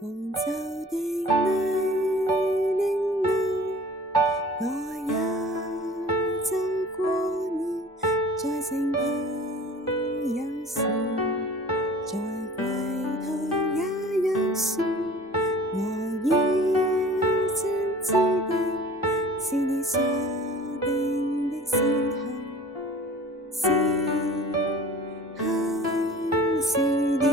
廣州的女領路，我也走過了，在城途有時，在歸途也有時，我要真知道，是你鎖定的時候，時候是了。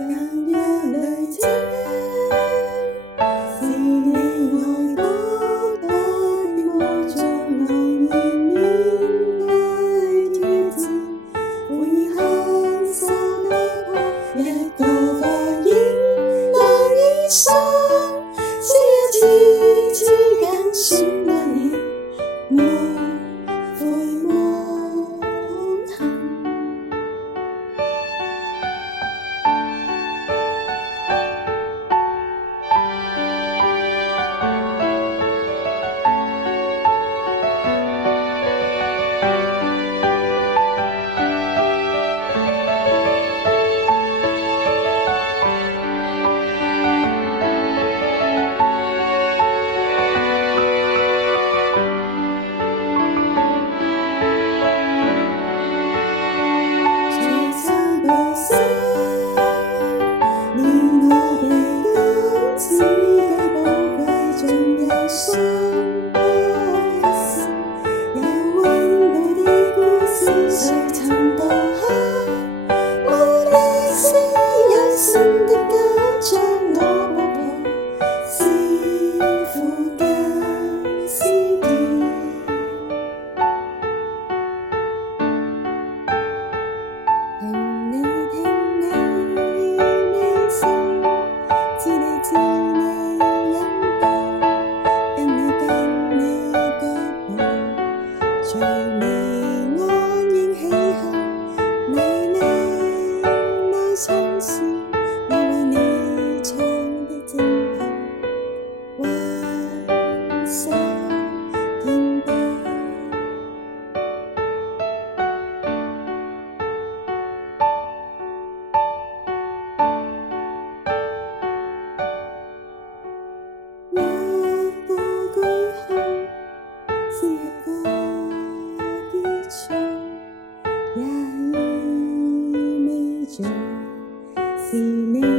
若淚清，是你愛覺得的無助，昂然面對挑戰，會享受哪怕一個個眼淚已傷，只一次次緊選不了，無悔無憾。隨你安應喜好，你內心事，我為你唱的正途，挽手見到。一個句號，是一個結束，也意味着是你。